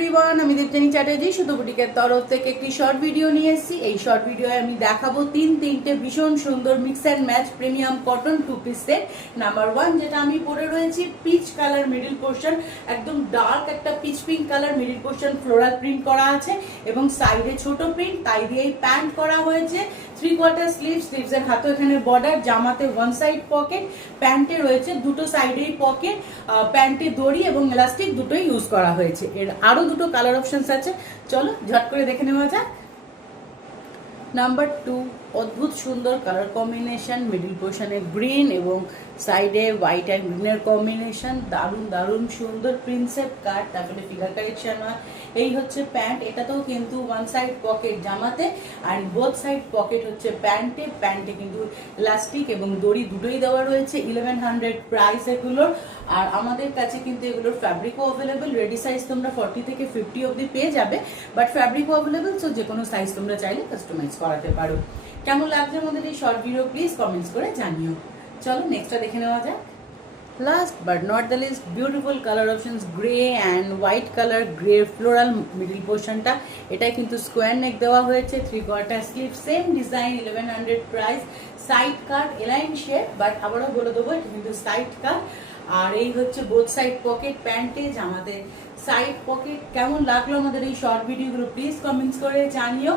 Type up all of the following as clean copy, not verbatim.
Everyone, আমি দেবযানী চ্যাটার্জি শুধু বুটিকের তরফ থেকে একটি শর্ট ভিডিও নিয়ে এসেছি। এই শর্ট ভিডিওয়ে আমি দেখাবো তিনটে ভীষণ সুন্দর mix and match premium cotton two piece set. Number 1 যেটা আমি পরে রয়েছি পিচ কালার মিডল পোর্শন, একদম ডার্ক একটা peach pink colour middle portion floral print করা আছে এবং সাইডে ছোট প্রিন্ট, তাই দিয়েই প্যান্ট করা হয়েছে। 3/4 স্লিভস এর হাতে এখানে বর্ডার, জামাতে ওয়ান সাইড পকেট, প্যান্টে রয়েছে দুটো সাইডেই পকেট, প্যান্টে দড়ি এবং ইলাস্টিক দুটোই ইউজ করা হয়েছে। এর আরো দুটো কালার অপশনস আছে, চলো ঝট করে দেখে নেওয়া যাক। নাম্বার 2, অদ্ভুত সুন্দর কালার কম্বিনেশন, মিডল পোর্শনে গ্রিন এবং সাইডে হোয়াইট অ্যান্ড গ্রিনের কম্বিনেশন, দারুণ সুন্দর প্রিন্সেপ কাট, তারপরে ফিগার কারেকশন হয়। এই হচ্ছে প্যান্ট, এটাতেও কিন্তু ওয়ান সাইড পকেট জামাতে অ্যান্ড বোথ সাইড পকেট হচ্ছে প্যান্টে কিন্তু ইলাস্টিক এবং দড়ি দুটোই দেওয়া রয়েছে। 1100 প্রাইস এগুলোর। আর আমাদের কাছে কিন্তু এগুলোর ফ্যাব্রিকও অ্যাভেলেবেল, রেডি সাইজ তোমরা 40 থেকে 50 অবধি পেয়ে যাবে, বাট ফ্যাব্রিকও অ্যাভেলেবেল, সো যে কোনো সাইজ তোমরা চাইলে কাস্টমাইজ করাতে পারো। কেমন লাগছে আমাদের এই শর্ট ভিডিও প্লিজ কমেন্টস করে জানিও। চলো নেক্সটটা দেখে নেওয়া যাক। Last but not the least, beautiful colour options, grey and white colour, grey floral middle পোর্শনটা, এটাই কিন্তু স্কোয়ার নেক দেওয়া হয়েছে, 3/4 sleeve, same design, 1100 price, side cut A-line shape, but আবারও বলে দেবো এটা কিন্তু সাইড কাট। আর এই হচ্ছে বোথ সাইড পকেট, প্যান্টে জামাতে সাইড পকেট। কেমন লাগলো আমাদের এই শর্ট ভিডিওগুলো প্লিজ কমেন্টস করে জানিও।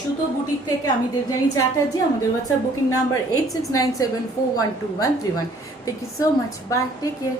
সুতো বুটিক থেকে আমি দেবযানী চ্যাটার্জি, আমাদের WhatsApp booking number 8697412131। Thank you so much, bye, take care.